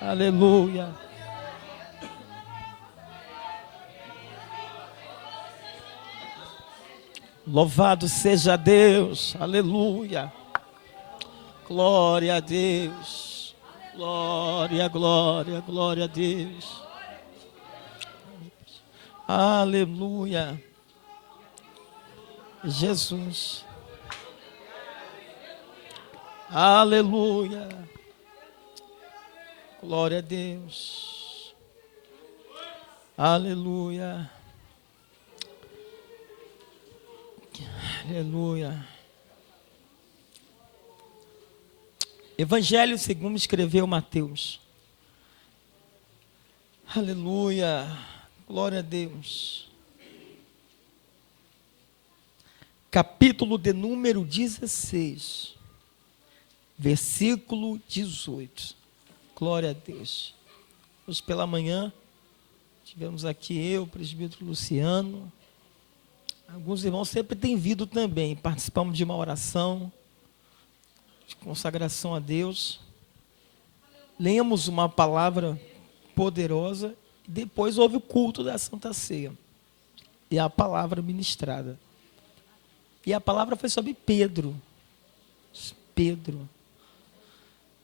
Aleluia. Louvado seja Deus. Aleluia. Glória a Deus. Glória, glória, glória a Deus. Aleluia. Jesus. Aleluia. Glória a Deus. Aleluia. Aleluia. Evangelho segundo escreveu Mateus. Aleluia. Glória a Deus. Capítulo de número 16. Versículo 18. Glória a Deus. Hoje pela manhã, tivemos aqui eu, o presbítero Luciano. Alguns irmãos sempre têm vindo também. Participamos de uma oração de consagração a Deus. Lemos uma palavra poderosa. E depois houve o culto da Santa Ceia. E a palavra ministrada. E a palavra foi sobre Pedro. Pedro.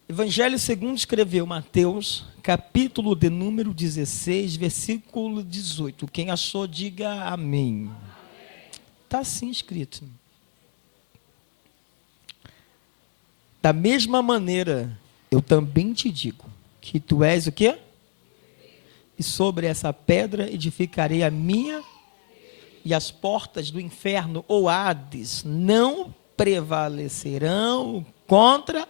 Evangelho segundo escreveu Mateus, capítulo de número 16, versículo 18. Quem achou, diga amém. Está assim escrito. Da mesma maneira, eu também te digo, que tu és o quê? E sobre essa pedra edificarei a minha, e as portas do inferno ou Hades não prevalecerão contra...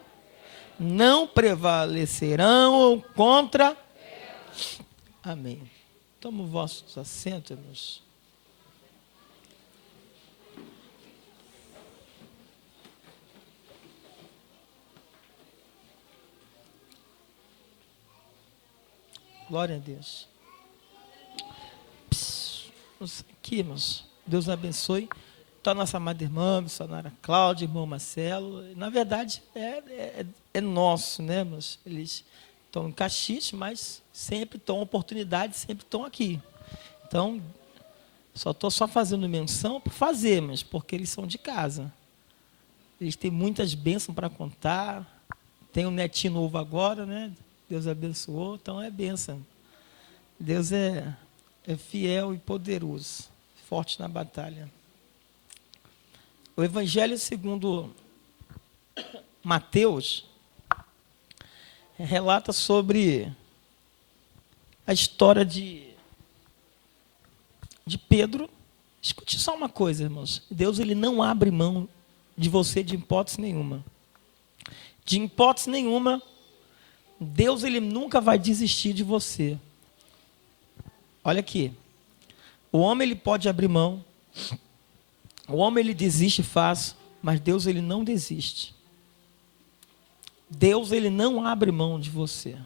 Não prevalecerão contra... Amém. Toma os vossos assentos, irmãos. Glória a Deus. Aqui, irmãos. Deus abençoe. Então, nossa amada irmã, missionária Cláudia, irmão Marcelo. Na verdade, é nosso, né, irmãos? Eles estão em Caxias, mas sempre estão oportunidade, sempre estão aqui. Então, estou só fazendo menção por fazer, mas porque eles são de casa. Eles têm muitas bênçãos para contar. Tem um netinho novo agora, né? Deus abençoou, então é bênção. Deus é fiel e poderoso, forte na batalha. O Evangelho segundo Mateus relata sobre a história de Pedro. Escute só uma coisa, irmãos. Deus ele não abre mão de você de hipótese nenhuma. De hipótese nenhuma, Deus ele nunca vai desistir de você. Olha aqui. O homem ele pode abrir mão. O homem ele desiste fácil, mas Deus ele não desiste. Deus ele não abre mão de você.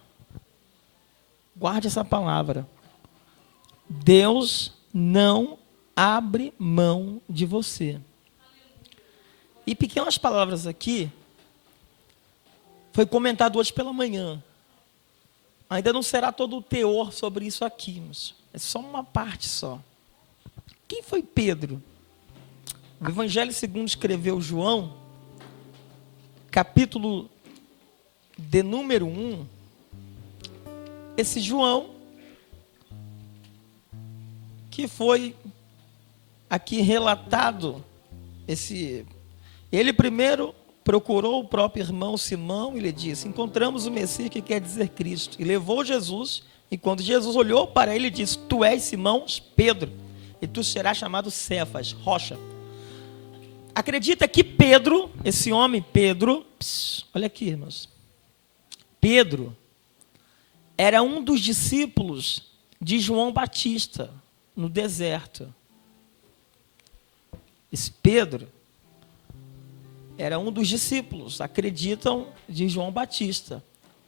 Guarde essa palavra. Deus não abre mão de você. E pequenas palavras aqui, foi comentado hoje pela manhã. Ainda não será todo o teor sobre isso aqui, mas é só uma parte só. Quem foi Pedro? O Evangelho segundo escreveu João, capítulo de número 1. Esse João, que foi aqui relatado, ele primeiro procurou o próprio irmão Simão e lhe disse: encontramos o Messias, que quer dizer Cristo. E levou Jesus, e quando Jesus olhou para ele, disse: tu és Simão Pedro, e tu serás chamado Cefas, rocha. Acredita que Pedro, esse homem Pedro, olha aqui, irmãos. Pedro era um dos discípulos de João Batista no deserto. Esse Pedro era um dos discípulos, acreditam, de João Batista.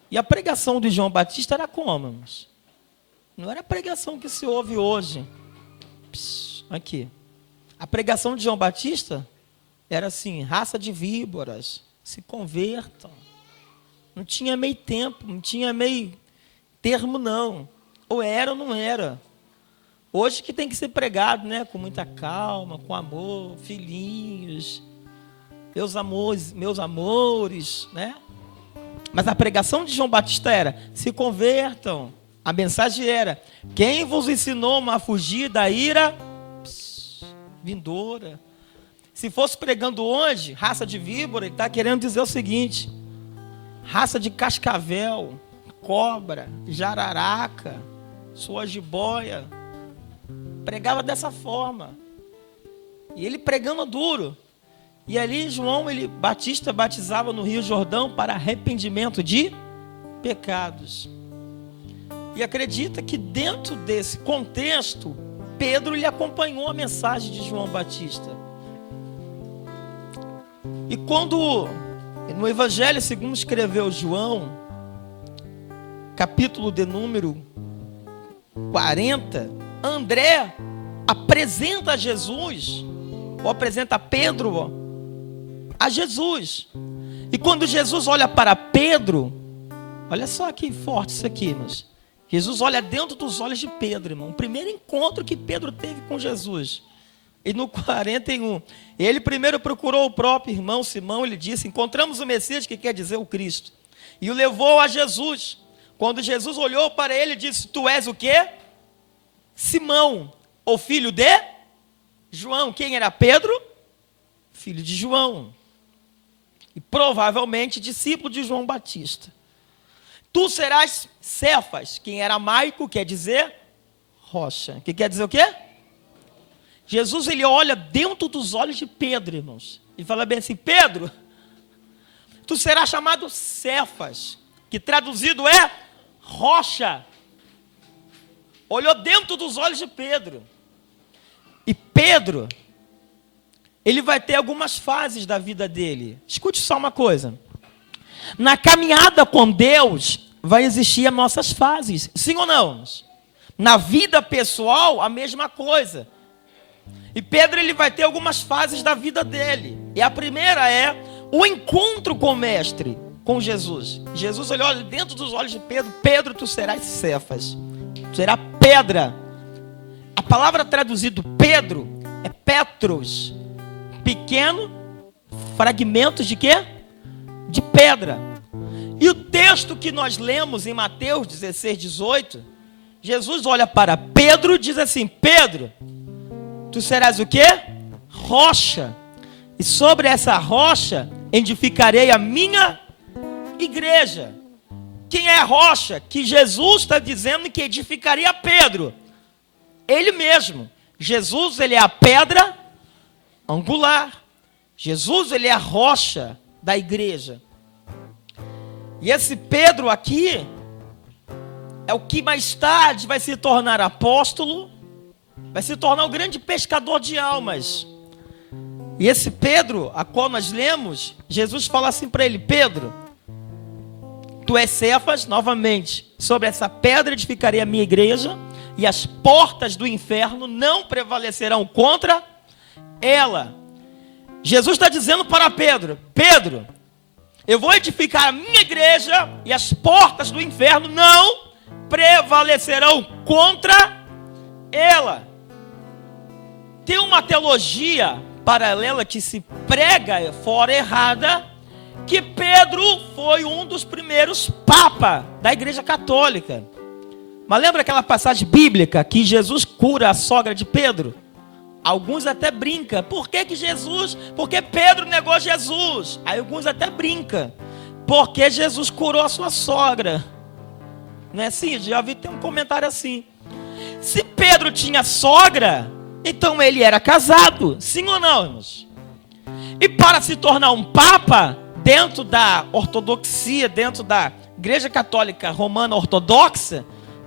E a pregação de João Batista era como, irmãos? Não era a pregação que se ouve hoje. Aqui. A pregação de João Batista era assim: raça de víboras, se convertam. Não tinha meio tempo, não tinha meio termo, não. Ou era ou não era. Hoje que tem que ser pregado, né? Com muita calma, com amor, filhinhos, meus amores, né? Mas a pregação de João Batista era: se convertam. A mensagem era: quem vos ensinou a fugir da ira vindoura? Se fosse pregando hoje, raça de víbora, ele está querendo dizer o seguinte: raça de cascavel, cobra, jararaca, sua jiboia. Pregava dessa forma. E ele pregando duro. E ali João Batista batizava no Rio Jordão para arrependimento de pecados. E acredita que dentro desse contexto, Pedro lhe acompanhou a mensagem de João Batista. E quando, no Evangelho segundo escreveu João, capítulo de número 40, André apresenta Jesus, ou apresenta Pedro a Jesus. E quando Jesus olha para Pedro, olha só que forte isso aqui, mas Jesus olha dentro dos olhos de Pedro, irmão. O primeiro encontro que Pedro teve com Jesus. E no 41, ele primeiro procurou o próprio irmão Simão, ele disse: encontramos o Messias, que quer dizer o Cristo. E o levou a Jesus. Quando Jesus olhou para ele e disse: tu és o quê? Simão, o filho de João. Quem era Pedro? Filho de João. E provavelmente discípulo de João Batista. Tu serás Cefas. Quem era Maico, quer dizer rocha. Que quer dizer o quê? Jesus, ele olha dentro dos olhos de Pedro, irmãos. E fala bem assim: Pedro, tu serás chamado Cefas, que traduzido é rocha. Olhou dentro dos olhos de Pedro. E Pedro, ele vai ter algumas fases da vida dele. Escute só uma coisa. Na caminhada com Deus, vai existir as nossas fases. Sim ou não? Na vida pessoal, a mesma coisa. E Pedro, ele vai ter algumas fases da vida dele. E a primeira é o encontro com o mestre, com Jesus. Jesus, ele olha dentro dos olhos de Pedro: Pedro, tu serás Cefas. Tu serás pedra. A palavra traduzida Pedro é Petros. Pequeno, fragmentos de quê? De pedra. E o texto que nós lemos em Mateus 16, 18, Jesus olha para Pedro e diz assim: Pedro, tu serás o quê? Rocha. E sobre essa rocha edificarei a minha igreja. Quem é a rocha? Que Jesus está dizendo que edificaria Pedro. Ele mesmo. Jesus, ele é a pedra angular. Jesus, ele é a rocha da igreja. E esse Pedro aqui é o que mais tarde vai se tornar apóstolo, vai se tornar um grande pescador de almas. E esse Pedro, a qual nós lemos, Jesus fala assim para ele: Pedro, tu és Cefas, novamente, sobre essa pedra edificarei a minha igreja, e as portas do inferno não prevalecerão contra ela. Jesus está dizendo para Pedro: Pedro, eu vou edificar a minha igreja, e as portas do inferno não prevalecerão contra ela. Tem uma teologia paralela que se prega fora errada, que Pedro foi um dos primeiros papas da igreja católica. Mas lembra aquela passagem bíblica que Jesus cura a sogra de Pedro? Alguns até brincam: por que porque Pedro negou Jesus? Aí alguns até brincam: porque Jesus curou a sua sogra. Não é assim? Já vi ter um comentário assim. Se Pedro tinha sogra, então ele era casado. Sim ou não, irmãos? E para se tornar um papa, dentro da ortodoxia, dentro da igreja católica romana ortodoxa,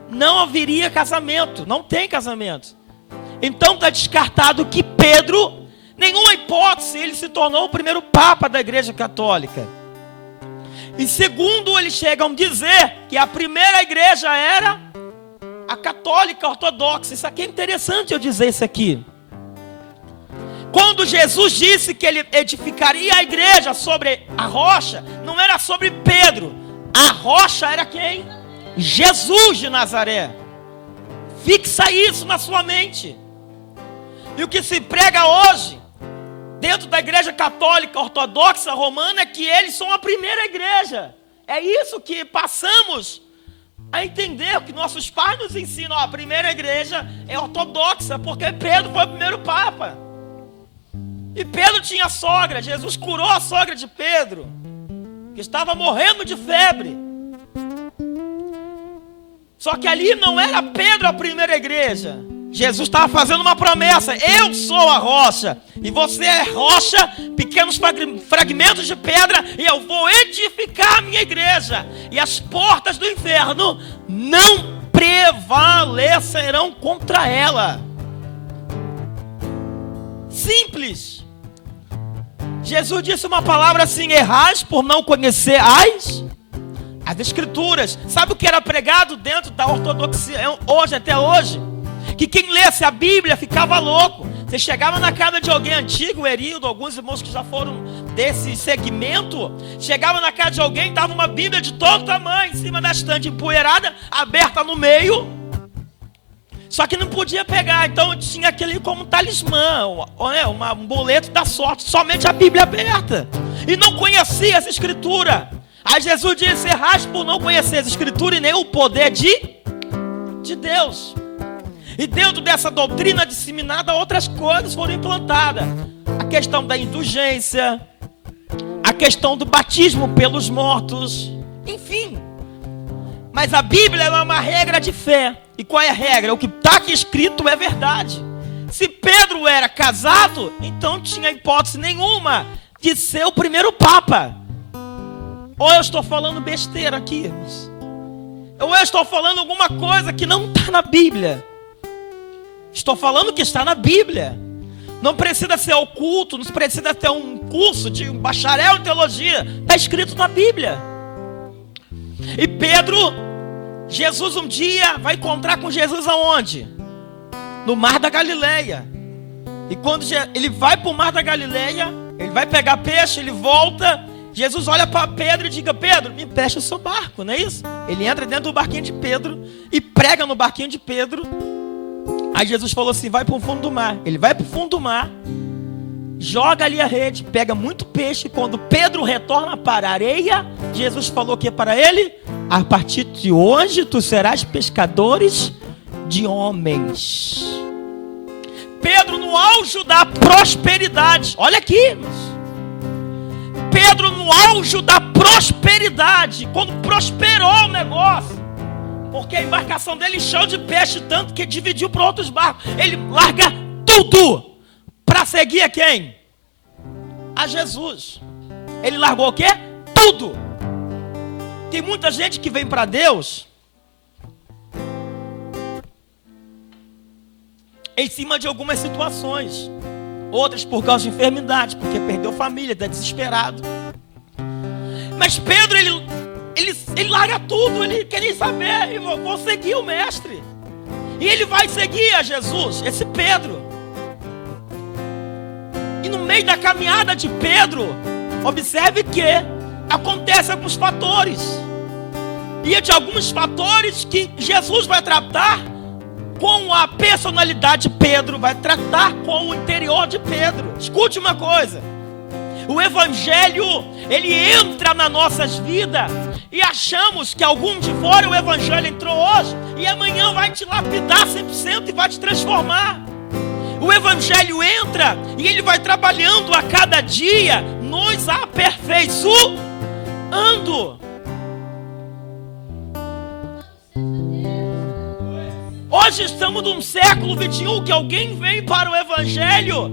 não haveria casamento. Não tem casamento. Então está descartado que Pedro, nenhuma hipótese, ele se tornou o primeiro papa da igreja católica. E segundo, eles chegam a dizer que a primeira igreja era a católica ortodoxa. Isso aqui é interessante eu dizer isso aqui. Quando Jesus disse que ele edificaria a igreja sobre a rocha, não era sobre Pedro. A rocha era quem? Jesus de Nazaré. Fixa isso na sua mente. E o que se prega hoje, dentro da igreja católica, ortodoxa, romana, é que eles são a primeira igreja. É isso que passamos a entender, que nossos pais nos ensinam. A primeira igreja é ortodoxa, porque Pedro foi o primeiro papa. E Pedro tinha sogra. Jesus curou a sogra de Pedro, que estava morrendo de febre. Só que ali não era Pedro a primeira igreja. Jesus estava fazendo uma promessa: eu sou a rocha, e você é rocha, pequenos fragmentos de pedra, e eu vou edificar a minha igreja, e as portas do inferno não prevalecerão contra ela. Simples. Jesus disse uma palavra assim: errais por não conhecer as escrituras. Sabe o que era pregado dentro da ortodoxia hoje, até hoje? Que quem lesse a Bíblia ficava louco. Você chegava na casa de alguém antigo, o Erildo, alguns irmãos que já foram desse segmento, chegava na casa de alguém, estava uma Bíblia de todo tamanho, em cima da estante empoeirada, aberta no meio, só que não podia pegar. Então tinha aquele como talismã, um boleto da sorte, somente a Bíblia aberta, e não conhecia essa escritura. Aí Jesus disse: errais por não conhecer as escrituras e nem o poder de Deus. E dentro dessa doutrina disseminada, outras coisas foram implantadas. A questão da indulgência, a questão do batismo pelos mortos, enfim. Mas a Bíblia é uma regra de fé. E qual é a regra? O que está aqui escrito é verdade. Se Pedro era casado, então tinha hipótese nenhuma de ser o primeiro papa. Ou eu estou falando besteira aqui, irmãos? Ou eu estou falando alguma coisa que não está na Bíblia? Estou falando que está na Bíblia. Não precisa ser oculto, não precisa ter um curso de um bacharel em teologia. Está escrito na Bíblia. E Pedro, Jesus um dia vai encontrar com Jesus aonde? No Mar da Galileia. E quando ele vai para o Mar da Galileia, ele vai pegar peixe, ele volta. Jesus olha para Pedro e diz: Pedro, me empresta o seu barco, não é isso? Ele entra dentro do barquinho de Pedro e prega no barquinho de Pedro. Aí Jesus falou assim: vai para o fundo do mar. Ele vai para o fundo do mar, joga ali a rede, pega muito peixe. Quando Pedro retorna para a areia, Jesus falou que para ele: a partir de hoje tu serás pescadores de homens. Pedro no auge da prosperidade. Olha aqui, irmãos. Pedro no auge da prosperidade, quando prosperou o negócio, porque a embarcação dele encheu de peixe tanto que dividiu para outros barcos. Ele larga tudo para seguir a quem? A Jesus. Ele largou o quê? Tudo. Tem muita gente que vem para Deus em cima de algumas situações, outras por causa de enfermidade, porque perdeu família, está desesperado. Mas Pedro, ele larga tudo, ele quer nem saber, eu vou seguir o mestre. E ele vai seguir a Jesus, esse Pedro. E no meio da caminhada de Pedro, observe que acontecem alguns fatores. E é de alguns fatores que Jesus vai tratar com a personalidade de Pedro, vai tratar com o interior de Pedro. Escute uma coisa: o Evangelho, ele entra nas nossas vidas e achamos que algum de fora o Evangelho entrou hoje e amanhã vai te lapidar 100% e vai te transformar. O Evangelho entra e ele vai trabalhando a cada dia, nos aperfeiçoando. Hoje estamos num século 21 que alguém vem para o Evangelho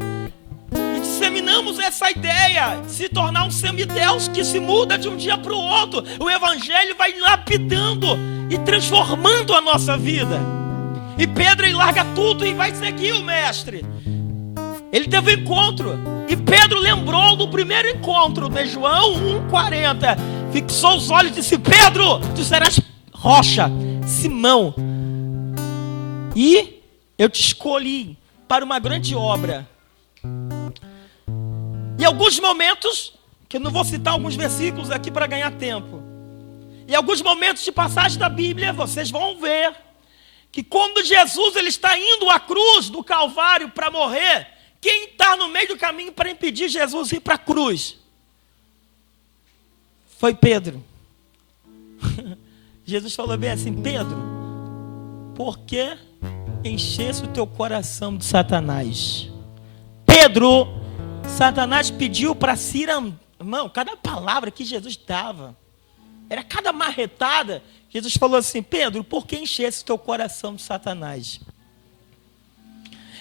e disseminamos essa ideia de se tornar um semideus que se muda de um dia para o outro. O Evangelho vai lapidando e transformando a nossa vida. E Pedro, ele larga tudo e vai seguir o mestre. Ele teve um encontro, e Pedro lembrou do primeiro encontro de João 1,40. Fixou os olhos e disse: Pedro, tu serás rocha, Simão, e eu te escolhi para uma grande obra. E alguns momentos, que eu não vou citar alguns versículos aqui para ganhar tempo, Em alguns momentos de passagem da Bíblia, vocês vão ver que quando Jesus ele está indo à cruz do Calvário para morrer, quem está no meio do caminho para impedir Jesus ir para a cruz? Foi Pedro. Jesus falou bem assim: Pedro, por que enchesse o teu coração de Satanás? Pedro, Satanás pediu para se ir. Irmão, cada palavra que Jesus dava, era cada marretada. Jesus falou assim: Pedro, por que enchesse o teu coração de Satanás?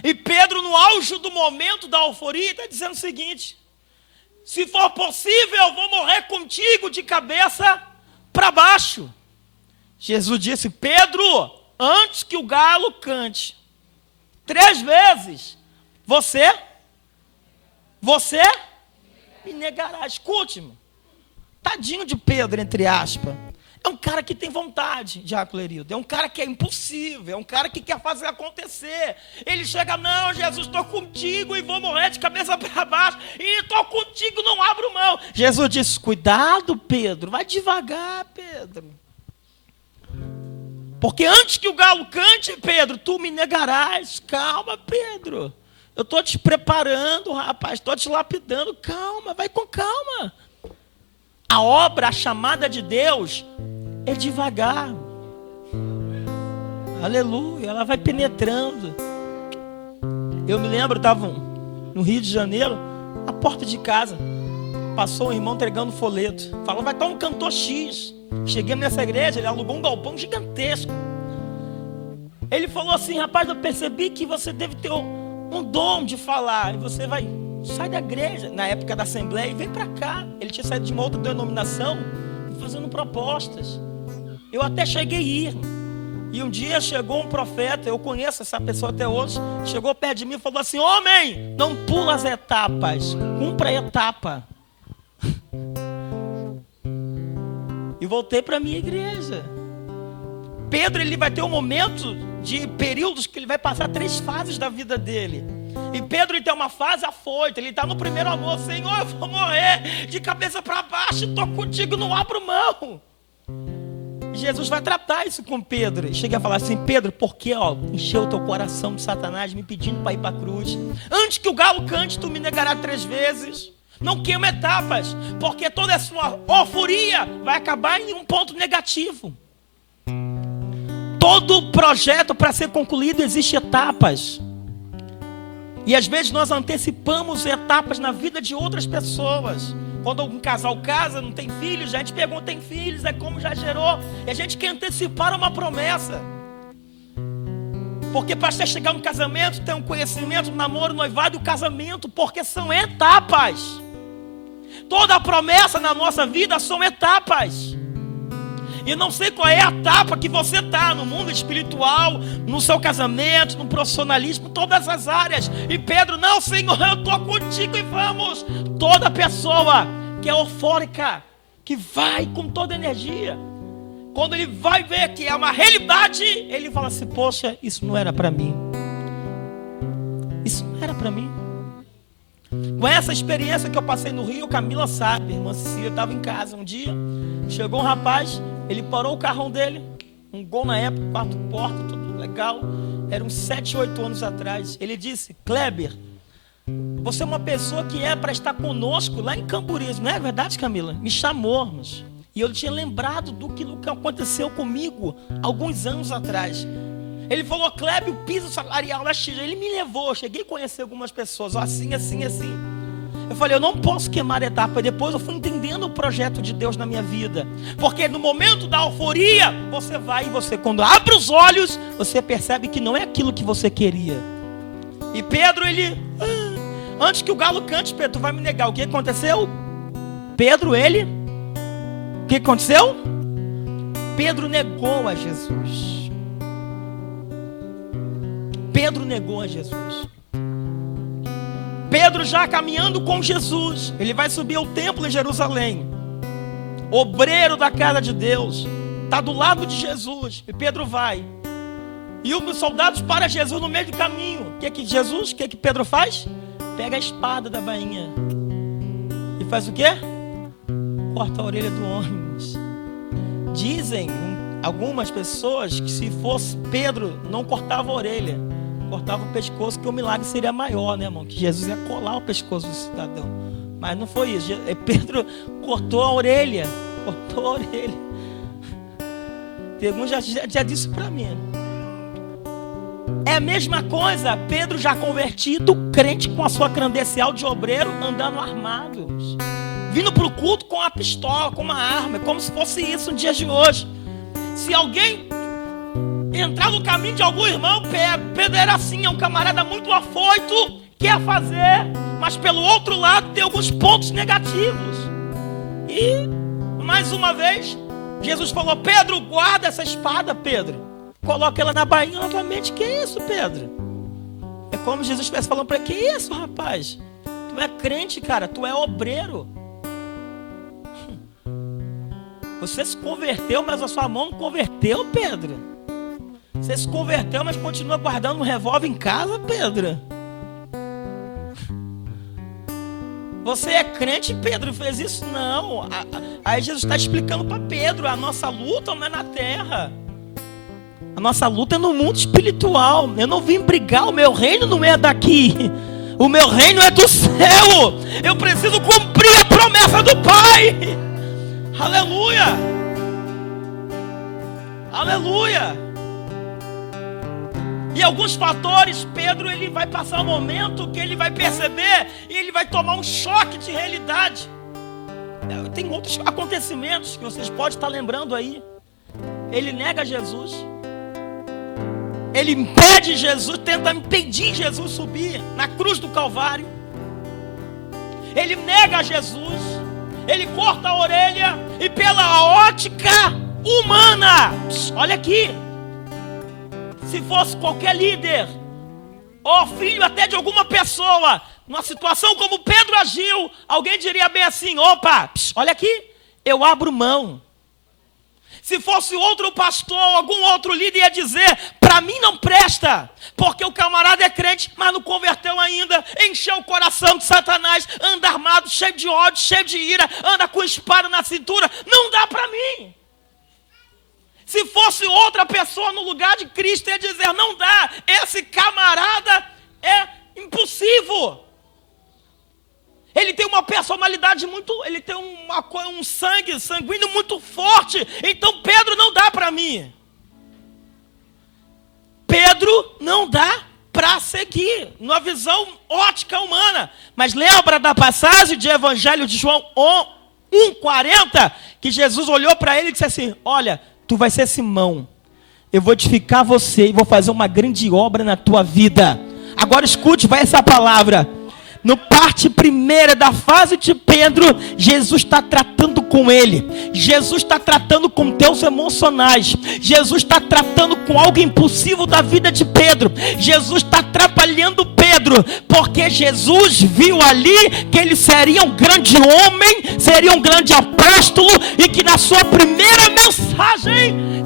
E Pedro, no auge do momento da euforia, está dizendo o seguinte: se for possível, eu vou morrer contigo de cabeça para baixo. Jesus disse: Pedro, antes que o galo cante 3 vezes, você me negará. Escute-me. Tadinho de Pedro, entre aspas. É um cara que tem vontade, Diácono Lerildo. É um cara que é impossível. É um cara que quer fazer acontecer. Ele chega: não, Jesus, estou contigo e vou morrer de cabeça para baixo. E estou contigo, não abro mão. Jesus disse: cuidado, Pedro. Vai devagar, Pedro. Porque antes que o galo cante, Pedro, tu me negarás. Calma, Pedro. Eu estou te preparando, rapaz. Estou te lapidando. Calma, vai com calma. A obra, a chamada de Deus é devagar. Aleluia. Ela vai penetrando. Eu me lembro, estava no Rio de Janeiro, na porta de casa. Passou um irmão entregando folheto. Falou: vai estar um cantor X. Cheguei nessa igreja, ele alugou um galpão gigantesco. Ele falou assim: rapaz, eu percebi que você deve ter um dom de falar. E você vai, sai da igreja, na época da Assembleia, e vem para cá. Ele tinha saído de uma outra denominação, fazendo propostas. Eu até cheguei a ir. E um dia chegou um profeta, eu conheço essa pessoa até hoje, chegou perto de mim e falou assim: homem, não pula as etapas, cumpra a etapa. E voltei para a minha igreja. Pedro, ele vai ter um momento de períodos que ele vai passar 3 fases da vida dele. E Pedro, ele tem uma fase afoita, ele está no primeiro amor. Senhor, eu vou morrer de cabeça para baixo, estou contigo, não abro mão. E Jesus vai tratar isso com Pedro. E chega a falar assim: Pedro, por que encheu o teu coração de Satanás me pedindo para ir para a cruz? Antes que o galo cante, tu me negarás 3 vezes. Não queima etapas, porque toda a sua euforia vai acabar em um ponto negativo. Todo projeto, para ser concluído, existe etapas. E às vezes nós antecipamos etapas na vida de outras pessoas. Quando um casal casa, não tem filhos, a gente pergunta: tem filhos? É como já gerou. E a gente quer antecipar uma promessa. Porque para você chegar no casamento, tem um conhecimento, um namoro, um noivado e o casamento, porque são etapas. Toda promessa na nossa vida são etapas. E não sei qual é a etapa que você está no mundo espiritual, no seu casamento, no profissionalismo, todas as áreas. E Pedro: não, Senhor, eu estou contigo e vamos. Toda pessoa que é eufórica, que vai com toda energia, quando ele vai ver que é uma realidade, ele fala assim: poxa, isso não era para mim. Isso não era para mim. Com essa experiência que eu passei no Rio, Camila sabe, a irmã Cecília estava em casa um dia, chegou um rapaz, ele parou o carrão dele, um Gol na época, 4 portas, tudo legal, era uns 7, 8 anos atrás. Ele disse: Kleber, você é uma pessoa que é para estar conosco lá em Camboriú, não é verdade, Camila? Me chamou, mas... E eu tinha lembrado do que aconteceu comigo alguns anos atrás. Ele falou: Kleber, o piso salarial é X. Ele me levou, eu cheguei a conhecer algumas pessoas, assim. Eu falei: eu não posso queimar a etapa. E depois eu fui entendendo o projeto de Deus na minha vida. Porque no momento da euforia, você vai e você, quando abre os olhos, você percebe que não é aquilo que você queria. E Pedro, ele... antes que o galo cante, Pedro, tu vai me negar. O que aconteceu? Pedro, ele... O que aconteceu? Pedro negou a Jesus. Pedro negou a Jesus. Pedro já caminhando com Jesus, ele vai subir ao templo em Jerusalém, obreiro da casa de Deus, está do lado de Jesus, e Pedro vai, e os soldados param Jesus no meio do caminho. O que Pedro faz? Pega a espada da bainha, e faz o quê? Corta a orelha do homem. Dizem algumas pessoas que se fosse Pedro, não cortava a orelha, cortava o pescoço, que o milagre seria maior, né, irmão? Que Jesus ia colar o pescoço do cidadão. Mas não foi isso. Pedro cortou a orelha. Cortou a orelha. Alguns já disse para mim. É a mesma coisa. Pedro já convertido, crente com a sua credencial de obreiro, andando armado, vindo para o culto com a pistola, com uma arma, como se fosse isso no dia de hoje. Se alguém entrar no caminho de algum irmão, Pedro era assim, é um camarada muito afoito, quer fazer, mas pelo outro lado tem alguns pontos negativos. E, mais uma vez, Jesus falou: Pedro, guarda essa espada, Pedro. Coloca ela na bainha novamente. Que isso, Pedro? É como Jesus estivesse falando para ele: que isso, rapaz? Tu é crente, cara, tu é obreiro. Você se converteu, mas a sua mão não converteu, Pedro. Você se converteu, mas continua guardando um revólver em casa, Pedro. Você é crente, Pedro fez isso? Não. Aí Jesus está explicando para Pedro: a nossa luta não é na terra. A nossa luta é no mundo espiritual. Eu não vim brigar, o meu reino não é daqui. O meu reino é do céu. Eu preciso cumprir a promessa do Pai. Aleluia. Aleluia. E alguns fatores, Pedro, ele vai passar um momento que ele vai perceber e ele vai tomar um choque de realidade. Tem outros acontecimentos que vocês podem estar lembrando aí. Ele nega Jesus. Ele impede Jesus, tenta impedir Jesus subir na cruz do Calvário. Ele nega Jesus. Ele corta a orelha e pela ótica humana, olha aqui, se fosse qualquer líder, ou filho até de alguma pessoa, numa situação como Pedro agiu, alguém diria bem assim: opa, olha aqui, eu abro mão. Se fosse outro pastor, algum outro líder ia dizer: para mim não presta, porque o camarada é crente, mas não converteu ainda, encheu o coração de Satanás, anda armado, cheio de ódio, cheio de ira, anda com espada na cintura, não dá para mim. Se fosse outra pessoa no lugar de Cristo, ia dizer: não dá, esse camarada é impossível. Ele tem uma personalidade muito, ele tem um sangue sanguíneo muito forte. Então Pedro não dá para mim. Pedro não dá para seguir, numa visão ótica humana. Mas lembra da passagem de Evangelho de João 1:40, que Jesus olhou para ele e disse assim: olha, tu vai ser Simão, eu vou edificar você e vou fazer uma grande obra na tua vida. Agora escute, vai essa palavra. No parte primeira da fase de Pedro, Jesus está tratando com ele. Jesus está tratando com teus emocionais. Jesus está tratando com algo impossível da vida de Pedro. Jesus está atrapalhando Pedro, porque Jesus viu ali que ele seria um grande homem, seria um grande apóstolo, e que na sua primeira mensagem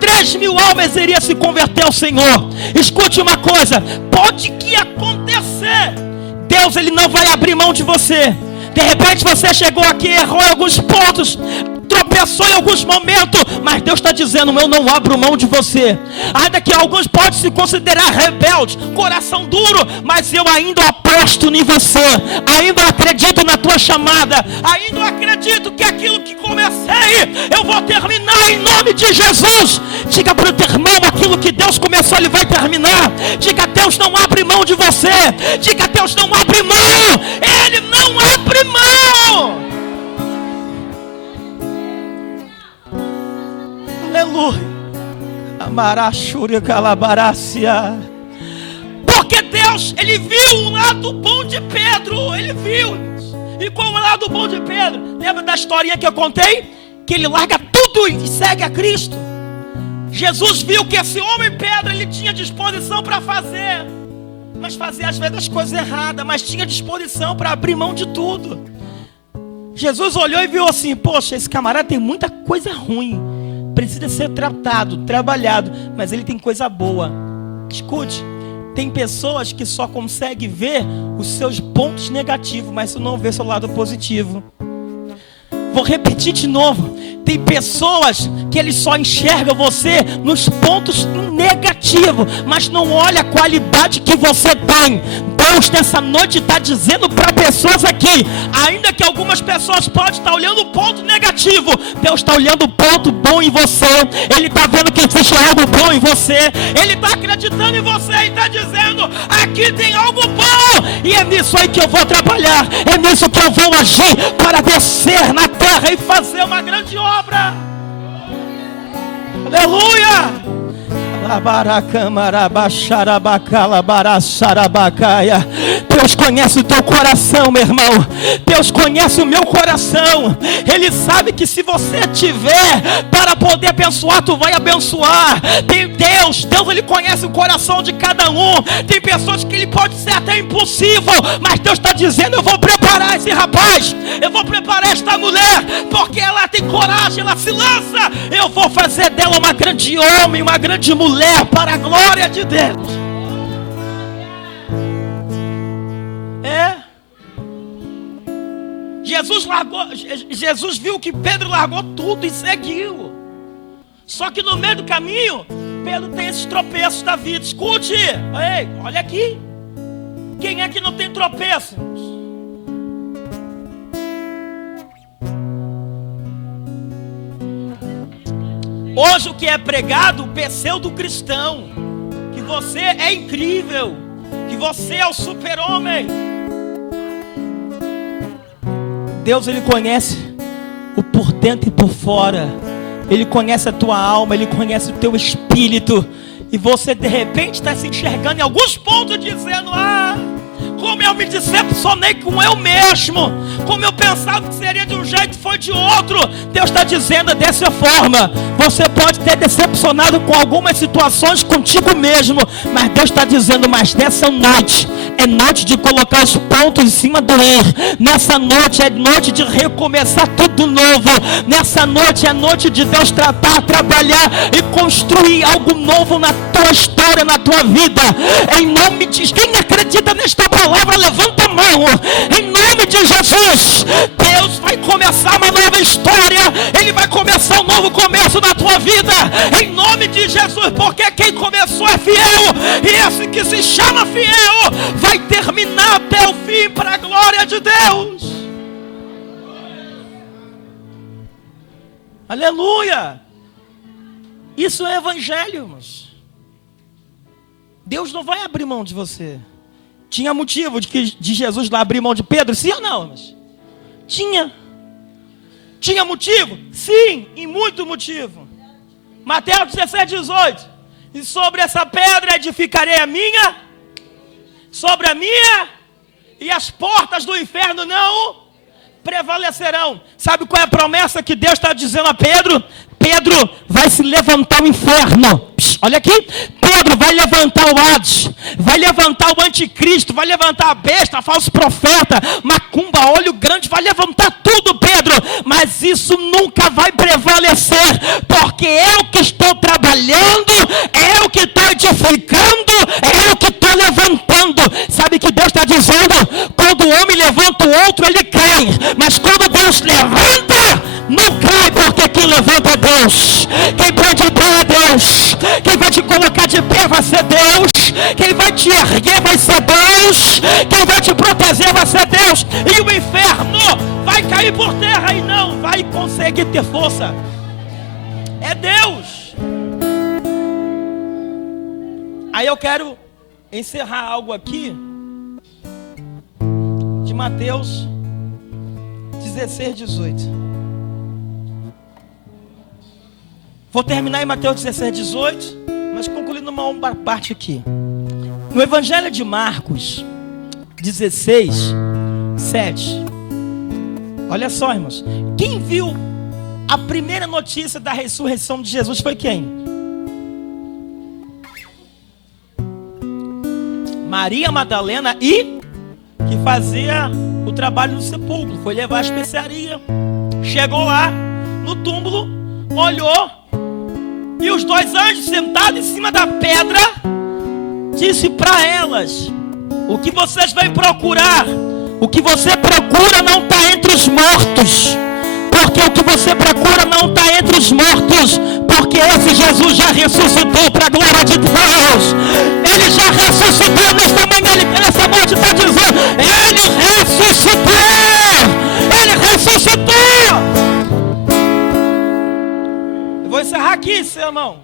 3 mil almas iriam se converter ao Senhor. Escute uma coisa, pode que acontecer, Deus, ele não vai abrir mão de você. De repente você chegou aqui, errou em alguns pontos, tropeçou em alguns momentos, mas Deus está dizendo: eu não abro mão de você. Ainda que alguns podem se considerar rebeldes, coração duro, mas eu ainda aposto em você, ainda acredito na tua chamada, ainda acredito que aquilo que comecei, eu vou terminar em nome de Jesus. Diga para o teu irmão: aquilo que Deus começou, ele vai terminar. Diga: Deus não abre mão de você. Diga: Deus não abre mão. Ele não abre mão. Aleluia. Amarachúria calabarácia. Porque Deus, ele viu o lado bom de Pedro. Ele viu. E qual é o lado bom de Pedro? Lembra da historinha que eu contei? Que ele larga tudo e segue a Cristo. Jesus viu que esse homem Pedro, ele tinha disposição para fazer, mas fazia às vezes as coisas erradas, mas tinha disposição para abrir mão de tudo. Jesus olhou e viu assim: poxa, esse camarada tem muita coisa ruim, precisa ser tratado, trabalhado, mas ele tem coisa boa. Escute, tem pessoas que só conseguem ver os seus pontos negativos, mas não vê seu lado positivo. Vou repetir de novo. Tem pessoas que eles só enxergam você nos pontos negativos, mas não olha a qualidade que você tem. Deus nessa noite está dizendo para pessoas aqui, ainda que algumas pessoas podem estar olhando o ponto negativo, Deus está olhando o ponto bom em você. Ele está vendo que existe algo bom em você. Ele está acreditando em você e está dizendo, aqui tem algo bom. E é nisso aí que eu vou trabalhar. É nisso que eu vou agir para descer na terra e fazer uma grande obra. Aleluia! Deus conhece o teu coração, meu irmão. Deus conhece o meu coração. Ele sabe que se você tiver para poder abençoar, tu vai abençoar. Tem Deus ele conhece o coração de cada um. Tem pessoas que ele pode ser até impulsivo, mas Deus está dizendo, eu vou preparar esse rapaz, eu vou preparar esta mulher, porque ela tem coragem, ela se lança. Eu vou fazer dela uma grande homem, uma grande mulher, para a glória de Deus. Jesus viu que Pedro largou tudo e seguiu. Só que no meio do caminho, Pedro tem esses tropeços da vida. Escute, ei, olha aqui. Quem é que não tem tropeços? Hoje o que é pregado, o pseudo-cristão, que você é incrível, que você é o super-homem. Deus, ele conhece o por dentro e por fora. Ele conhece a tua alma, ele conhece o teu espírito. E você de repente está se enxergando em alguns pontos dizendo, como eu me decepcionei com eu mesmo, como eu pensava que seria de um jeito, foi de outro. Deus está dizendo dessa forma. Você pode ter decepcionado com algumas situações contigo mesmo, mas Deus está dizendo, mas nessa noite é noite de colocar os pontos em cima do i. Nessa noite é noite de recomeçar tudo novo. Nessa noite é noite de Deus tratar, trabalhar e construir algo novo na tua história, na tua vida. Em nome de quem acredita nesta palavra, levanta a mão. Em nome de Jesus, Deus vai começar uma nova história. Ele vai começar um novo começo na tua vida. Em nome de Jesus, porque quem começou é fiel. E esse que se chama fiel vai terminar até o fim para a glória de Deus. Aleluia. Isso é evangelho, irmãos. Deus não vai abrir mão de você. Tinha motivo de Jesus lá abrir mão de Pedro? Sim ou não, irmãos? Tinha motivo? Sim, e muito motivo. Mateus 16:18. E sobre essa pedra edificarei a minha, sobre a minha, e as portas do inferno não prevalecerão. Sabe qual é a promessa que Deus está dizendo a Pedro? Pedro, vai se levantar o inferno. Olha aqui, Pedro vai levantar o Hades, vai levantar o anticristo, vai levantar a besta, falso profeta, macumba, olho grande, vai levantar tudo, Pedro, mas isso nunca vai prevalecer, porque eu que estou trabalhando, eu que estou edificando, eu que estou levantando. Sabe que Deus está dizendo? Quando o homem levanta o outro, ele cai, mas quando Deus levanta, não cai, porque quem levanta é Deus. Quem pode de pé é Deus. Quem vai te colocar de pé vai ser Deus. Quem vai te erguer vai ser Deus. Quem vai te proteger vai ser Deus. E o inferno vai cair por terra e não vai conseguir ter força. É Deus. Aí eu quero encerrar algo aqui de Mateus 16:18. Vou terminar em Mateus 16:18, mas concluindo uma parte aqui. No Evangelho de Marcos 16:7. Olha só, irmãos. Quem viu a primeira notícia da ressurreição de Jesus foi quem? Maria Madalena e que fazia o trabalho no sepulcro. Foi levar a especiaria. Chegou lá no túmulo, olhou. E os dois anjos sentados em cima da pedra disse para elas: o que vocês vêm procurar? O que você procura não está entre os mortos, porque o que você procura não está entre os mortos, porque esse Jesus já ressuscitou para a glória de Deus. Ele já ressuscitou nesta manhã, nessa noite está dizendo, ele ressuscitou. Eu vou encerrar aqui, seu irmão.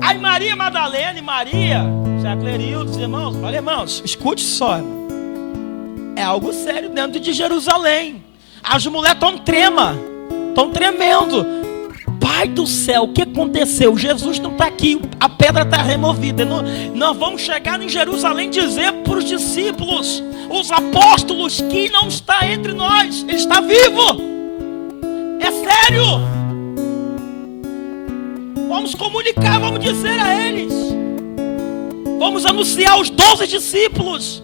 Aí Maria Madalena e Maria, já Clerildos, irmãos, olha, irmãos, escute só, irmão. É algo sério dentro de Jerusalém. As mulheres estão tremendo. Pai do céu, o que aconteceu? Jesus não está aqui, a pedra está removida. Nós vamos chegar em Jerusalém e dizer para os discípulos, os apóstolos, que não está entre nós, ele está vivo. É sério. Vamos comunicar, vamos dizer a eles. Vamos anunciar aos 12 discípulos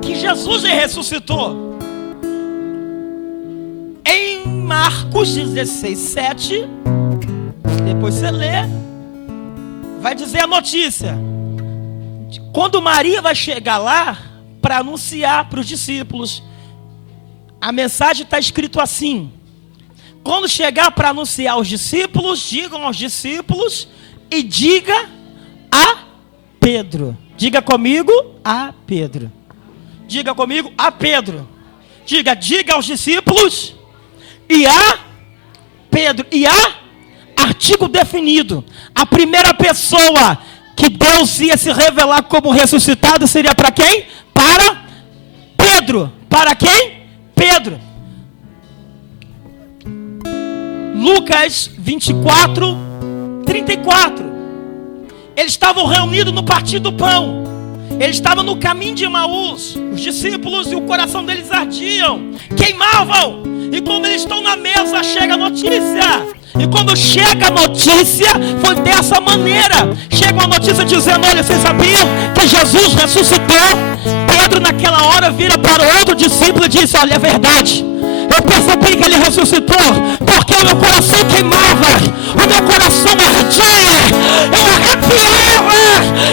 que Jesus ressuscitou. Em Marcos 16, 7, depois você lê, vai dizer a notícia. Quando Maria vai chegar lá para anunciar para os discípulos, a mensagem está escrito assim: quando chegar para anunciar aos discípulos, digam aos discípulos e diga a Pedro. Diga comigo, a Pedro. Diga comigo, a Pedro. Diga aos discípulos e a Pedro. E a artigo definido. A primeira pessoa que Deus ia se revelar como ressuscitado seria para quem? Para Pedro. Para quem? Pedro. Lucas 24, 34. Eles estavam reunidos no partir do pão. Eles estavam no caminho de Emaús. Os discípulos, e o coração deles ardiam, queimavam. E quando eles estão na mesa, chega a notícia. E quando chega a notícia, foi dessa maneira. Chega uma notícia dizendo: olha, vocês sabiam que Jesus ressuscitou? Pedro naquela hora vira para o outro discípulo e disse: olha, é verdade. Eu percebi que ele ressuscitou, porque o meu coração queimava, o meu coração ardia, eu arrepiava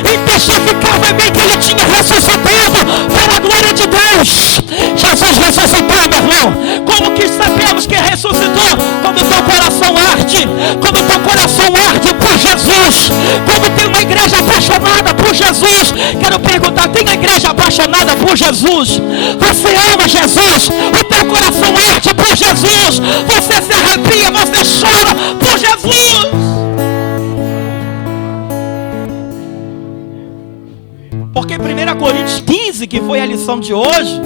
e testificava em mim que ele tinha ressuscitado para a glória de Deus. Jesus ressuscitou, meu irmão. Como que sabemos que ressuscitou? Quando o teu coração arde, quando o teu coração arde por Jesus, quando tem uma igreja apaixonada por Jesus. Quero perguntar, tem uma igreja apaixonada por Jesus? Você ama Jesus? O teu coração arde por Jesus, você se arrepia, você chora por Jesus. Porque 1 Coríntios 15, que foi a lição de hoje,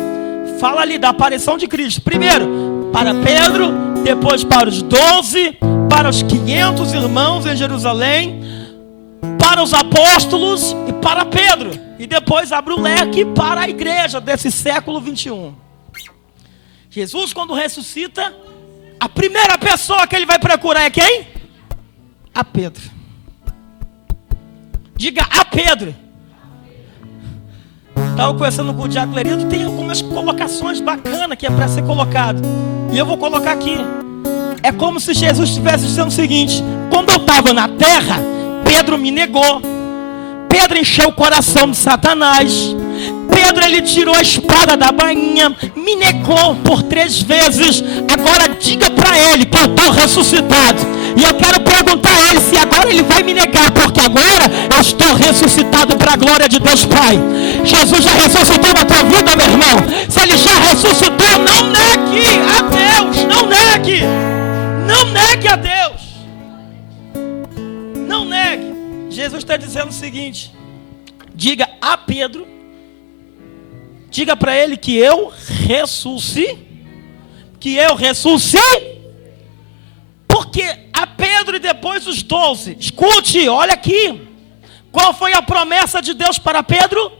fala ali da aparição de Cristo. Primeiro para Pedro, depois para os 12, para os 500 irmãos em Jerusalém, para os apóstolos e para Pedro. E depois abre o leque para a igreja desse século 21. Jesus, quando ressuscita, a primeira pessoa que ele vai procurar é quem? A Pedro. Diga a Pedro. Estava conversando com o Diácono Clerildo, tem algumas colocações bacanas que é para ser colocado. E eu vou colocar aqui. É como se Jesus estivesse dizendo o seguinte: quando eu estava na terra, Pedro me negou. Pedro encheu o coração de Satanás. Pedro, ele tirou a espada da bainha, me negou por 3 vezes. Agora diga para ele que eu estou ressuscitado. E eu quero perguntar a ele se agora ele vai me negar, porque agora eu estou ressuscitado para a glória de Deus Pai. Jesus já ressuscitou na tua vida, meu irmão. Se ele já ressuscitou, não negue a Deus. Não negue. Não negue a Deus. Não negue. Jesus está dizendo o seguinte: diga a Pedro, diga para ele que eu ressuscitei. Porque a Pedro e depois os 12. Escute, olha aqui. Qual foi a promessa de Deus para Pedro?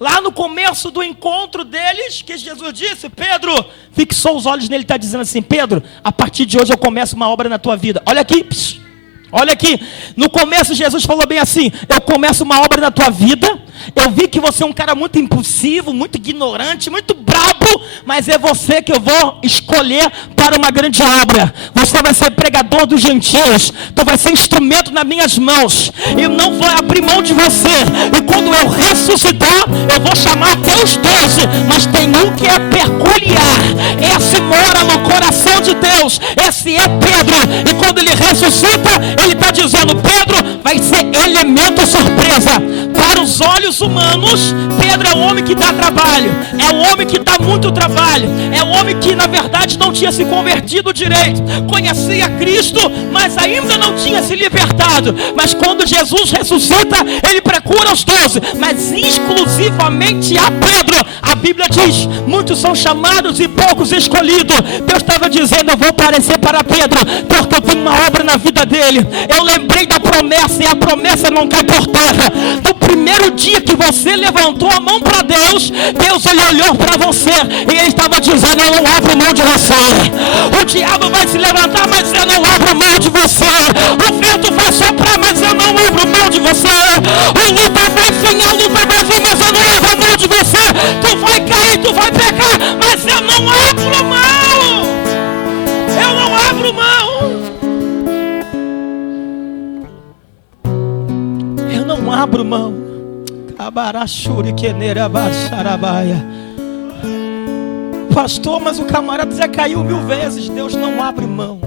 Lá no começo do encontro deles, que Jesus disse: Pedro, fixou os olhos nele, está dizendo assim: Pedro, a partir de hoje eu começo uma obra na tua vida. Olha aqui, olha aqui. No começo Jesus falou bem assim: eu começo uma obra na tua vida. eu vi que você é um cara muito impulsivo, muito ignorante, muito brabo, mas é você que eu vou escolher para uma grande obra. Você vai ser pregador dos gentios, tu vai ser instrumento nas minhas mãos, eu não vou abrir mão de você. E quando eu ressuscitar, eu vou chamar até os 12, mas tem um que é peculiar, esse mora no coração de Deus, esse é Pedro. E quando ele ressuscita, ele está dizendo: Pedro vai ser elemento surpresa. Para os olhos humanos, Pedro é o homem que dá trabalho, é o homem que dá muito trabalho, é o homem que na verdade não tinha se convertido direito, conhecia Cristo, mas ainda não tinha se libertado. Mas quando Jesus ressuscita, ele procura os 12, mas exclusivamente a Pedro. A Bíblia diz: muitos são chamados e poucos escolhidos. Deus estava dizendo: eu vou aparecer para Pedro, porque eu tenho uma obra na vida dele. Eu lembrei da promessa, e a promessa não cai por terra. No primeiro dia que você levantou a mão para Deus, Deus ele olhou para você e ele estava dizendo: eu não abro mão de você. O diabo vai se levantar, mas eu não abro mão de você. O vento vai soprar, mas eu não abro mão de você. O luta vai vir, a luta vai vir, mas eu não abro mão de você. Tu vai cair, tu vai pecar, mas eu não abro mão. Eu não abro mão. Eu não abro mão. Pastor, mas o camarada já caiu 1000 vezes. Deus não abre mão.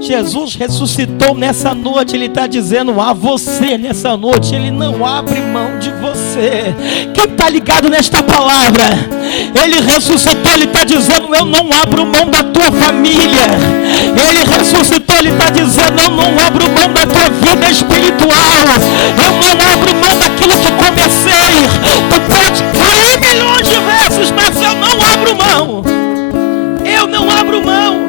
Jesus ressuscitou nessa noite. Ele está dizendo a você nessa noite: ele não abre mão de você. Quem está ligado nesta palavra? Ele ressuscitou, ele está dizendo: eu não abro mão da tua família. Ele ressuscitou, ele está dizendo: eu não abro mão da tua vida espiritual. Eu não abro mão daquilo que comecei. Tu pode cair milhões de vezes, mas eu não abro mão. Eu não abro mão.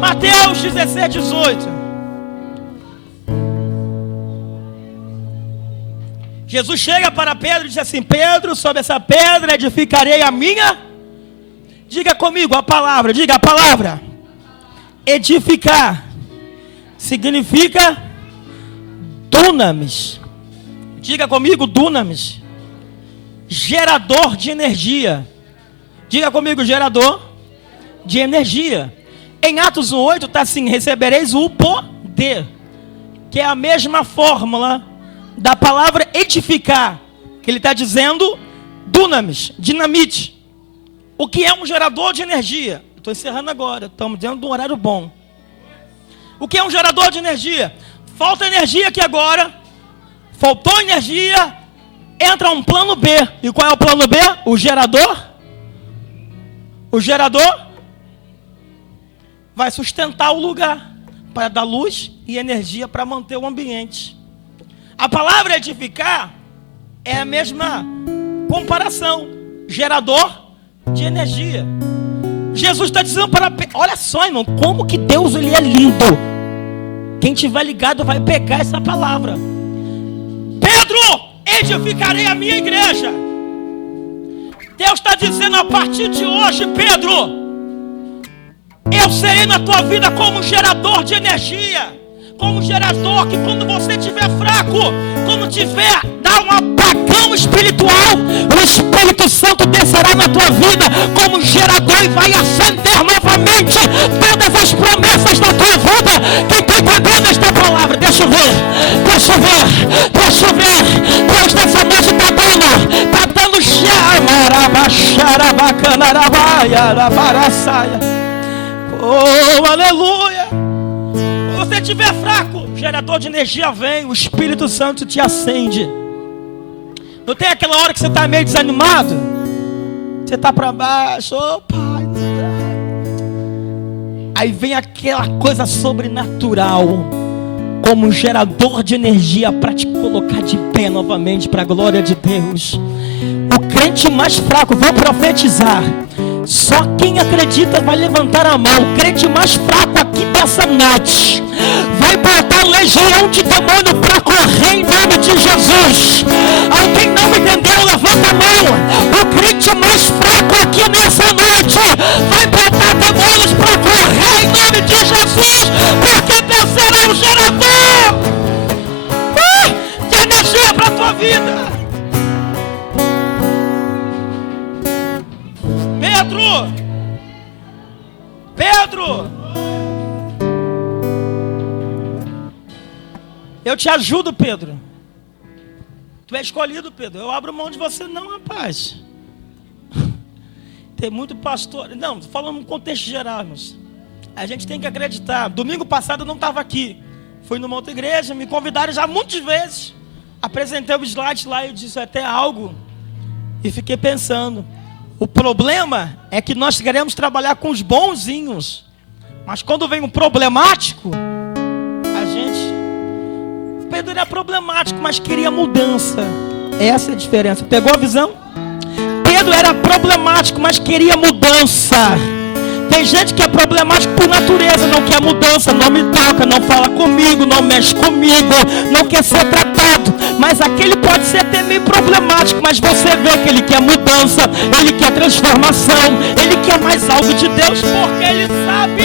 Mateus 16, 18. Jesus chega para Pedro e diz assim: Pedro, sobre essa pedra edificarei a minha. Diga comigo a palavra, diga a palavra. Edificar significa dunamis. Diga comigo, dunamis. Gerador de energia. Diga comigo, gerador de energia. Em Atos 1:8 está assim: recebereis o poder, que é a mesma fórmula da palavra edificar, que ele está dizendo dunamis, dinamite. O que é um gerador de energia? Estou encerrando agora, estamos dentro de um horário bom. O que é um gerador de energia? Falta energia aqui agora, faltou energia, entra um plano B. E qual é o plano B? O gerador vai sustentar o lugar para dar luz e energia para manter o ambiente. A palavra edificar é a mesma comparação, gerador de energia. Jesus está dizendo para Pedro, olha só, irmão, como que Deus ele é lindo. Quem tiver ligado vai pegar essa palavra. Pedro, edificarei a minha igreja. Deus está dizendo: a partir de hoje, Pedro, eu serei na tua vida como gerador de energia, como gerador que quando você estiver fraco, quando tiver, dá um apagão espiritual, o Espírito Santo descerá na tua vida como gerador e vai acender novamente todas as promessas da tua vida. Quem está entendendo esta palavra? Deixa eu ver. Deus nessa noite está dando oh, aleluia. Se você estiver fraco, gerador de energia vem, o Espírito Santo te acende. Não tem aquela hora que você está meio desanimado? Você está para baixo, oh pai, não dá. Aí vem aquela coisa sobrenatural, como um gerador de energia para te colocar de pé novamente para a glória de Deus. O crente mais fraco, vou profetizar, só quem acredita vai levantar a mão. O crente mais fraco aqui dessa noite vai botar legião de demônio para correr em nome de Jesus. Alguém não entendeu? Levanta a mão. O crente mais fraco aqui nessa noite vai botar demônios para correr em nome de Jesus, porque Deus será o gerador. Eu te ajudo, Pedro. Tu é escolhido, Pedro. Eu abro mão de você, não, rapaz. Tem muito pastor. Não, falando no contexto geral, irmãos. A gente tem que acreditar. Domingo passado eu não estava aqui. Fui numa outra igreja, me convidaram já muitas vezes. Apresentei o slide lá e eu disse até algo. E fiquei pensando. O problema é que nós queremos trabalhar com os bonzinhos. Mas quando vem um problemático, a gente... Pedro era problemático, mas queria mudança. Essa é a diferença. Pegou a visão? Pedro era problemático, mas queria mudança. Tem gente que é problemático por natureza, não quer mudança, não me toca, não fala comigo, não mexe comigo, não quer ser tratado. Mas aquele pode ser até meio problemático, mas você vê que ele quer mudança, ele quer transformação, ele quer mais algo de Deus, porque ele sabe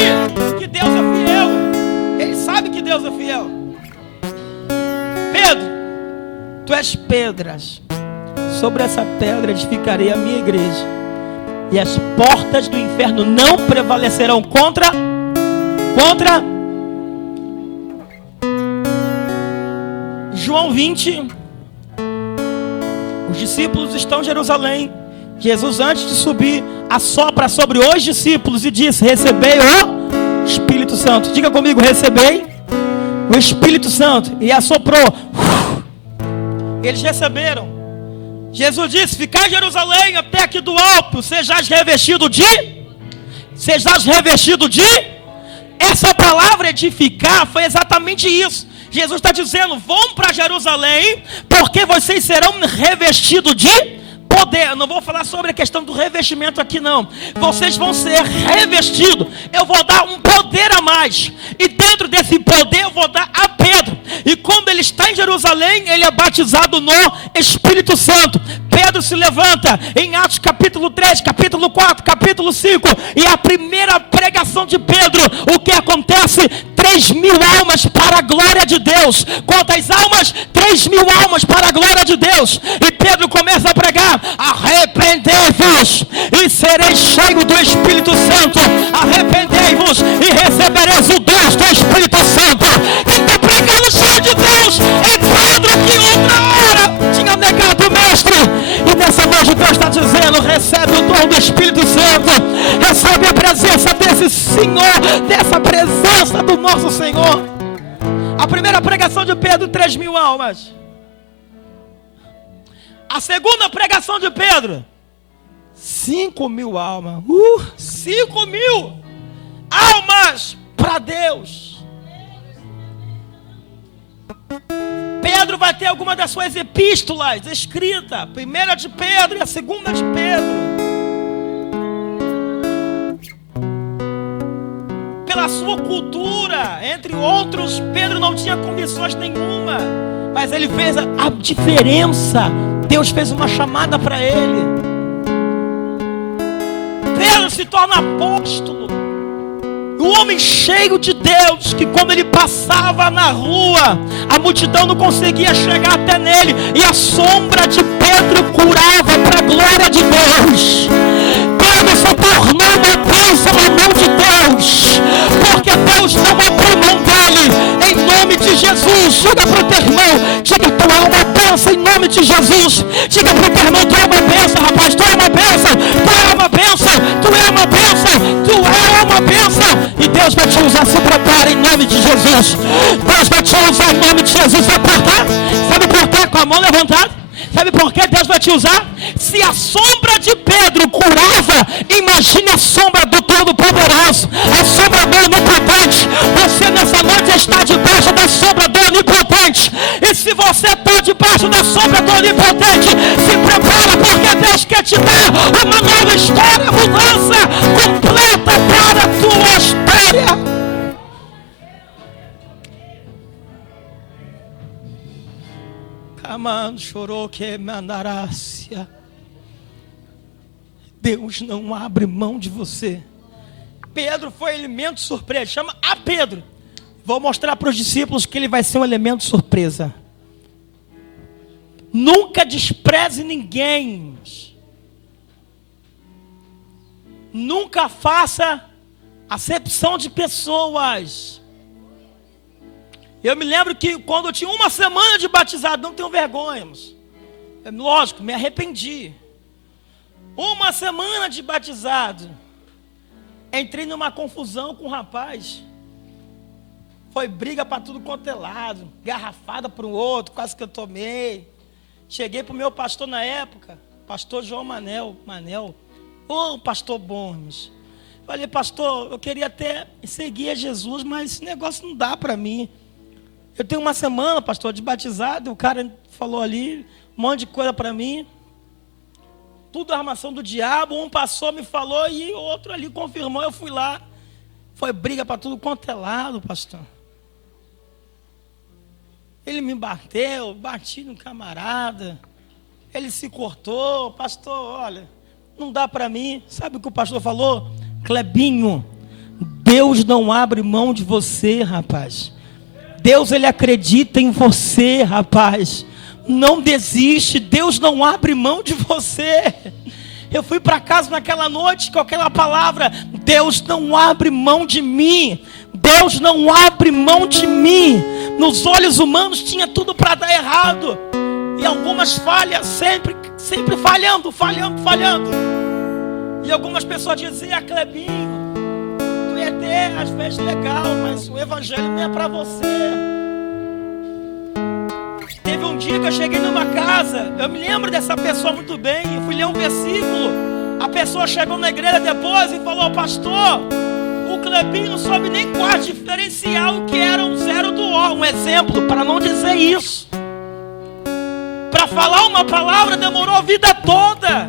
que Deus é fiel. Ele sabe que Deus é fiel. Pedro, tu és pedras. Sobre essa pedra edificarei a minha igreja. E as portas do inferno não prevalecerão contra João 20. Os discípulos estão em Jerusalém. Jesus, antes de subir, assopra sobre os discípulos e diz: recebei o Espírito Santo. Diga comigo: recebei o Espírito Santo. E assoprou. Eles receberam. Jesus disse: ficai em Jerusalém até que do alto sejais revestido de... Essa palavra edificar foi exatamente isso. Jesus está dizendo: vão para Jerusalém, porque vocês serão revestidos de poder. Eu não vou falar sobre a questão do revestimento aqui não. Vocês vão ser revestidos. Eu vou dar um poder a mais. E dentro desse poder eu vou dar a Pedro. E quando ele está em Jerusalém, ele é batizado no Espírito Santo. Pedro se levanta em Atos capítulo 3, capítulo 4, capítulo 5. E a primeira pregação de Pedro, o que acontece? 3.000 almas para a glória de Deus. Quantas almas? 3.000 almas para a glória de Deus. E Pedro começa a pregar: arrependei-vos e sereis cheios do Espírito Santo. Arrependei-vos e recebereis o dom do Espírito Santo. Quem está pregando cheio de Deus é Pedro, que outra hora tinha negado o mestre. E nessa noite Deus está dizendo: recebe o dom do Espírito Santo. Recebe a presença desse Senhor, dessa presença do nosso Senhor. A primeira pregação de Pedro, 3.000 almas. A segunda pregação de Pedro, 5.000 almas. 5.000 almas para Deus. Pedro vai ter alguma das suas epístolas escritas. A primeira de Pedro e a segunda de Pedro. Pela sua cultura, entre outros, Pedro não tinha condições nenhuma. Mas ele fez a diferença. Deus fez uma chamada para ele. Pedro se torna apóstolo. Um homem cheio de Deus, que quando ele passava na rua, a multidão não conseguia chegar até nele. E a sombra de Pedro curava para a glória de Deus. Pedro se tornou uma bênção na mão de Deus. Porque Deus não abriu mão dele. Em nome de Jesus. Diga para o teu irmão: diga, tu é uma bênção em nome de Jesus. Diga para o teu irmão: tu é uma bênção, rapaz. Tu é uma bênção. Tu é uma bênção. Tu é uma bênção. Tu é uma bênção. E Deus vai te usar. Se prepara em nome de Jesus. Deus vai te usar em nome de Jesus. Sabe por quê? Sabe por quê? Com a mão levantada. Sabe por que Deus vai te usar? Se a sombra de Pedro curava, imagine a sombra do Todo-Poderoso, a sombra do Onipotente. Você nessa noite está debaixo da sombra do Onipotente. E se você está debaixo da sombra do Onipotente, se prepara, porque Deus quer te dar uma nova história, mudança completa para a tua história. Chorou que mandarácia. Deus não abre mão de você. Pedro foi elemento surpresa. Chama a Pedro. Vou mostrar para os discípulos que ele vai ser um elemento surpresa. Nunca despreze ninguém. Nunca faça acepção de pessoas. Eu me lembro que quando eu tinha uma semana de batizado, não tenho vergonha, mas, lógico, me arrependi. Uma semana de batizado, entrei numa confusão com um rapaz. Foi briga para tudo quanto é lado, garrafada para o outro, quase que eu tomei. Cheguei para o meu pastor na época, pastor João Manel. Ô, pastor bom, irmãos. Falei, pastor, eu queria até seguir a Jesus, mas esse negócio não dá para mim. Eu tenho uma semana, pastor, de batizado, o cara falou ali um monte de coisa para mim. Tudo armação do diabo, um passou, me falou e outro ali confirmou, eu fui lá. Foi briga para tudo quanto é lado, pastor. Ele me bateu, bati no camarada, ele se cortou, pastor, olha, não dá para mim. Sabe o que o pastor falou? Clebinho, Deus não abre mão de você, rapaz. Deus, ele acredita em você, rapaz. Não desiste, Deus não abre mão de você. Eu fui para casa naquela noite com aquela palavra: Deus não abre mão de mim. Deus não abre mão de mim. Nos olhos humanos tinha tudo para dar errado. E algumas falhas, sempre falhando. E algumas pessoas diziam: Clebinho, tu ia ter às vezes legal, mas o evangelho não é para você. Teve um dia que eu cheguei numa casa, eu me lembro dessa pessoa muito bem, eu fui ler um versículo, a pessoa chegou na igreja depois e falou: pastor, o Clebinho não soube nem quase diferenciar o que era um zero do O, um exemplo, para não dizer isso. Para falar uma palavra demorou a vida toda.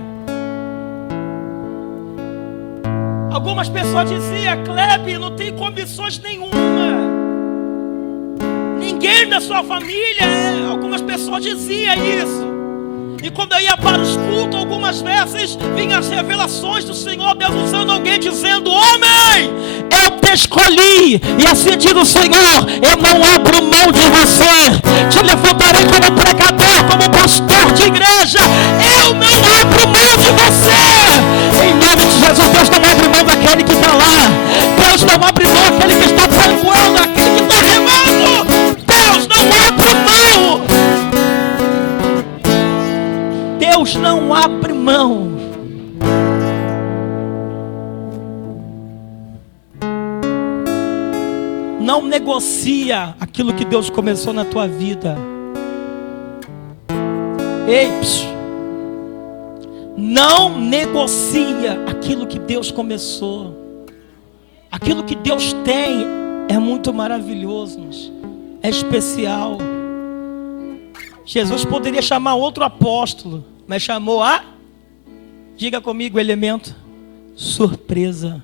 Algumas pessoas diziam: Clebinho não tem condições nenhuma. Ninguém da sua família, algumas pessoas diziam isso. E quando eu ia para os cultos, algumas vezes vinham as revelações do Senhor, Deus usando alguém dizendo: homem, eu te escolhi. E assim diz o Senhor: eu não abro mão de você. Te levantarei como pregador, como pastor de igreja. Eu não abro mão de você. Em nome de Jesus, Deus não abre mão daquele que está lá. Deus não abre mão daquele que está tranquilo, daquele que está remando. Deus não abre mão. Deus não abre mão. Não negocia aquilo que Deus começou na tua vida. Ei, não negocia aquilo que Deus começou. Aquilo que Deus tem é muito maravilhoso, é especial. Jesus poderia chamar outro apóstolo, mas chamou diga comigo, elemento surpresa.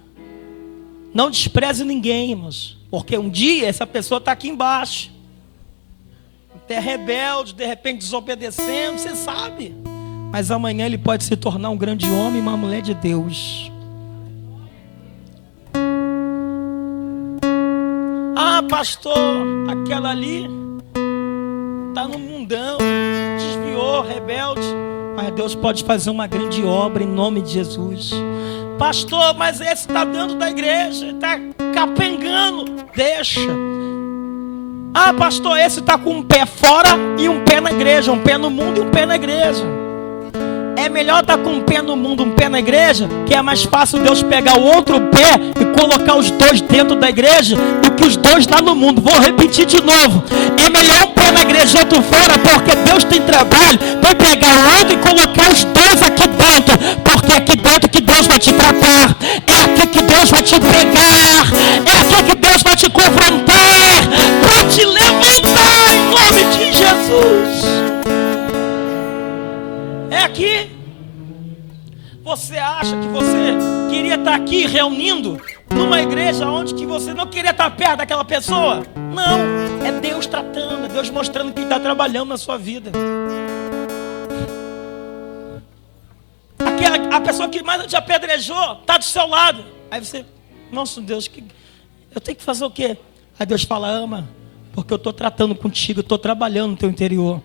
Não despreze ninguém, irmãos, porque um dia essa pessoa está aqui embaixo, até rebelde, de repente desobedecendo, você sabe, mas amanhã ele pode se tornar um grande homem e uma mulher de Deus. Pastor, aquela ali está no mundão, desviou, rebelde, mas Deus pode fazer uma grande obra em nome de Jesus. Pastor, mas esse está dentro da igreja, está capengando, deixa. Pastor, esse está com um pé fora e um pé na igreja, um pé no mundo e um pé na igreja. É melhor estar com um pé no mundo, um pé na igreja, que é mais fácil Deus pegar o outro pé e colocar os dois dentro da igreja do que os dois lá no mundo. Vou repetir de novo: é melhor um pé na igreja e outro fora, porque Deus tem trabalho para pegar o outro e colocar os dois aqui dentro, porque é aqui dentro que Deus vai te tratar, é aqui que Deus vai te pegar, é aqui que Deus vai te confrontar, para te levantar em nome de Jesus. É aqui. Você acha que você queria estar aqui reunindo numa igreja onde que você não queria estar perto daquela pessoa? Não, é Deus tratando, é Deus mostrando que está trabalhando na sua vida. A pessoa que mais te apedrejou está do seu lado. Aí você: nossa Deus, eu tenho que fazer o quê? Aí Deus fala: ama, porque eu estou tratando contigo, eu estou trabalhando no teu interior.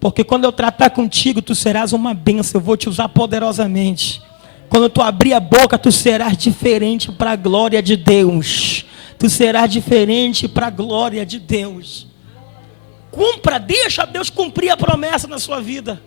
Porque quando eu tratar contigo, tu serás uma bênção, eu vou te usar poderosamente. Quando tu abrir a boca, tu serás diferente para a glória de Deus. Tu serás diferente para a glória de Deus. Cumpra, deixa Deus cumprir a promessa na sua vida.